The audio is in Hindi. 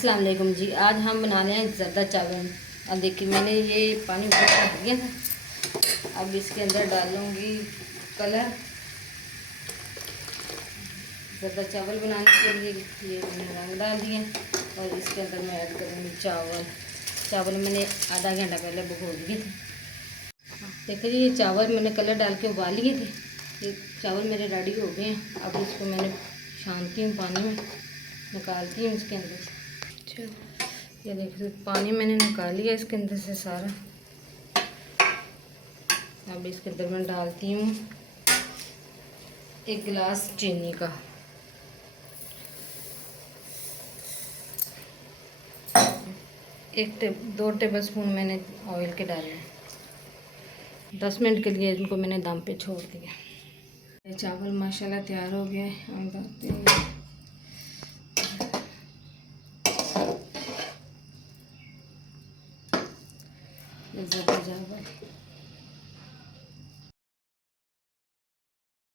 अस्सलाम वालेकुम जी। आज हम बना रहे हैं ज़र्दा चावल। अब देखिए मैंने ये पानी ऊपर रख दिया था। अब इसके अंदर डालूँगी कलर। ज़र्दा चावल बनाने के लिए ये मैंने रंग डाल दिए और इसके अंदर मैं ऐड करूँगी चावल। चावल मैंने आधा घंटा पहले भिगो दिए थे। देखिए ये चावल मैंने कलर डाल के उबाल लिए थे। ये चावल मेरे रेडी हो गए हैं। अब इसको मैंने छानती हूँ, पानी में निकालती हूँ इसके अंदर से। ये देखिए पानी मैंने निकाल लिया इसके अंदर से सारा। अब इसके अंदर मैं डालती हूँ 1 गिलास चीनी का। एक 2 टेबल स्पून मैंने ऑयल के डाले हैं। 10 मिनट के लिए इनको मैंने दम पे छोड़ दिया। ये चावल माशाल्लाह तैयार हो गए। हम डालते हैं ज़र्दा चावल।